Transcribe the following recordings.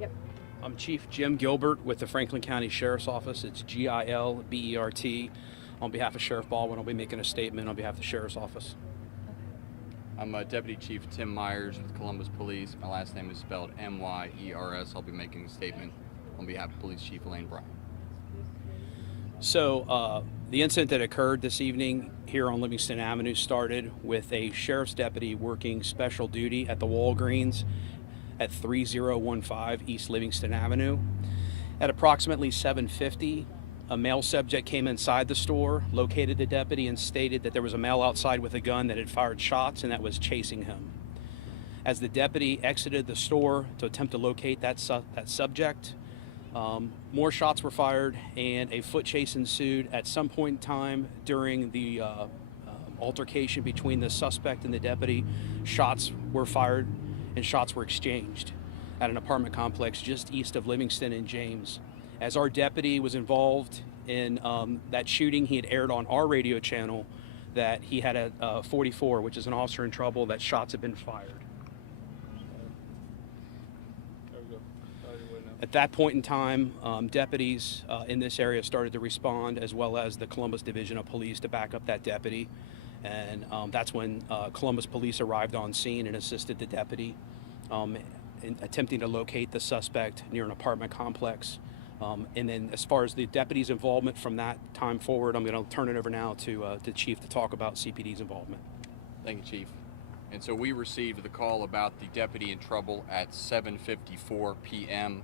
Yep. I'm Chief Jim Gilbert with the Franklin County Sheriff's Office. It's Gilbert. On behalf of Sheriff Baldwin, I'll be making a statement on behalf of the Sheriff's Office. I'm Deputy Chief Tim Myers with Columbus Police. My last name is spelled Myers. I'll be making a statement on behalf of Police Chief Elaine Bryant. So, the incident that occurred this evening here on Livingston Avenue started with a sheriff's deputy working special duty at the Walgreens at 3015 East Livingston Avenue. At approximately 7:50, a male subject came inside the store, located the deputy, and stated that there was a male outside with a gun that had fired shots and that was chasing him. As the deputy exited the store to attempt to locate that subject, more shots were fired and a foot chase ensued. At some point in time during the altercation between the suspect and the deputy, shots were fired and shots were exchanged at an apartment complex just east of Livingston and James. As our deputy was involved in that shooting, he had aired on our radio channel that he had a 44, which is an officer in trouble, that shots had been fired. At that point in time, deputies in this area started to respond, as well as the Columbus Division of Police, to back up that deputy. And that's when Columbus Police arrived on scene and assisted the deputy in attempting to locate the suspect near an apartment complex. And then as far as the deputy's involvement from that time forward, I'm going to turn it over now to the Chief to talk about CPD's involvement. Thank you, Chief. And so we received the call about the deputy in trouble at 7:54 p.m.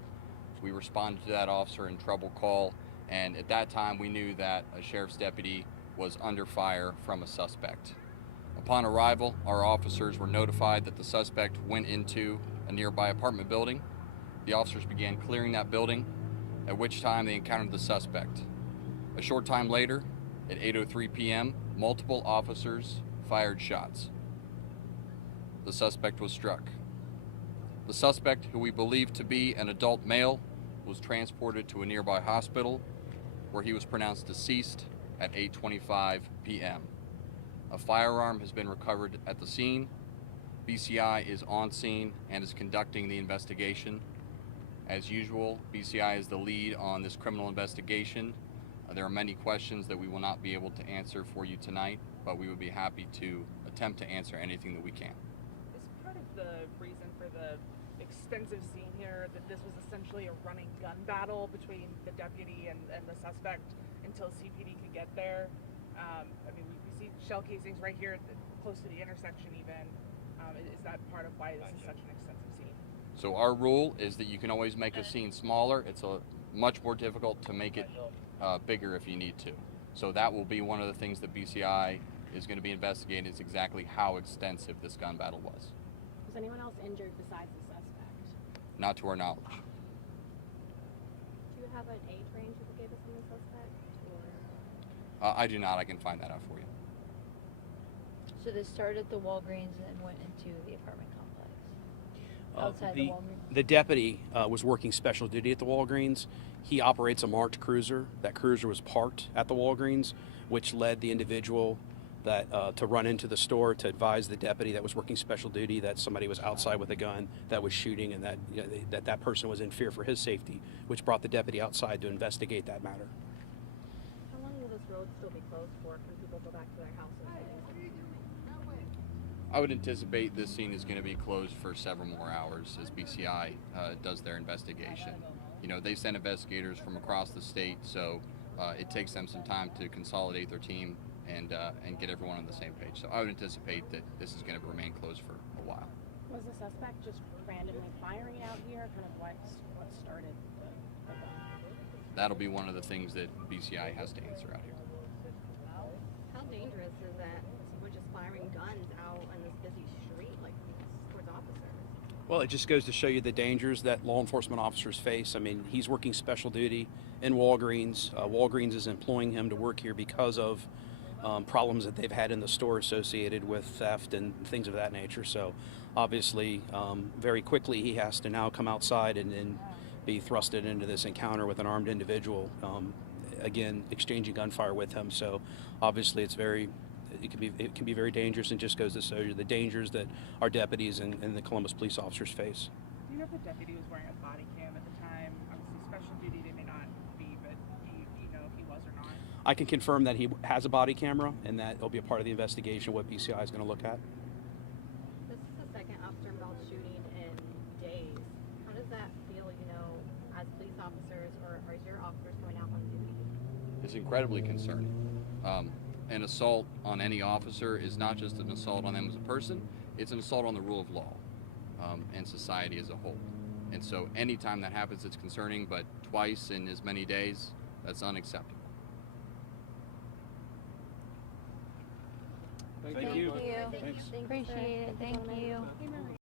We responded to that officer in trouble call, and at that time we knew that a sheriff's deputy was under fire from a suspect. Upon arrival, our officers were notified that the suspect went into a nearby apartment building. The officers began clearing that building, at which time they encountered the suspect. A short time later, at 8:03 p.m., multiple officers fired shots. The suspect was struck. The suspect, who we believe to be an adult male, was transported to a nearby hospital where he was pronounced deceased at 8:25 p.m. A firearm has been recovered at the scene. BCI is on scene and is conducting the investigation. As usual, BCI is the lead on this criminal investigation. There are many questions that we will not be able to answer for you tonight, but we would be happy to attempt to answer anything that we can. Is part of the reason for the extensive scene here that this was essentially a running gun battle between the deputy and the suspect until CPD could get there? We see shell casings right here close to the intersection even. Is that part of why this is such an extensive scene? So our rule is that you can always make a scene smaller. It's much more difficult to make it bigger if you need to. So that will be one of the things that BCI is going to be investigating, is exactly how extensive this gun battle was. Was anyone else injured besides the suspect? Not to our knowledge. Do you have an age range you could give us on the suspect? I do not. I can find that out for you. So this started at the Walgreens and went into the apartment complex. Outside the Walgreens. The deputy was working special duty at the Walgreens. He operates a marked cruiser. That cruiser was parked at the Walgreens, which led the individual that to run into the store to advise the deputy that was working special duty that somebody was outside with a gun that was shooting, and that that person was in fear for his safety, which brought the deputy outside to investigate that matter. How long will this road still be closed for? Can people go back to their houses? I would anticipate this scene is going to be closed for several more hours as BCI does their investigation. You know, they send investigators from across the state, so it takes them some time to consolidate their team and get everyone on the same page. So I would anticipate that this is going to remain closed for a while. Was the suspect just randomly firing out here? Kind of what started the gun? That'll be one of the things that BCI has to answer out here. How dangerous is that someone just firing guns out on this busy street, like towards officers? Well, it just goes to show you the dangers that law enforcement officers face. I mean, he's working special duty in Walgreens. Walgreens is employing him to work here because of problems that they've had in the store associated with theft and things of that nature. So obviously, very quickly, he has to now come outside and be thrusted into this encounter with an armed individual, again, exchanging gunfire with him. So obviously, it can be very dangerous, and just goes to show you the dangers that our deputies and the Columbus police officers face. Do you know if the deputy was wearing a body cam at the time? Obviously, special duty they may not be, but do you know if he was or not? I can confirm that he has a body camera and that it'll be a part of the investigation what PCI is going to look at. This is the second officer involved shooting in days. How does that feel, as police officers or as your officers going out on duty? It's incredibly concerning. An assault on any officer is not just an assault on them as a person, it's an assault on the rule of law and society as a whole. And so anytime that happens, it's concerning, but twice in as many days, that's unacceptable. Thank you. Appreciate it. Thank you.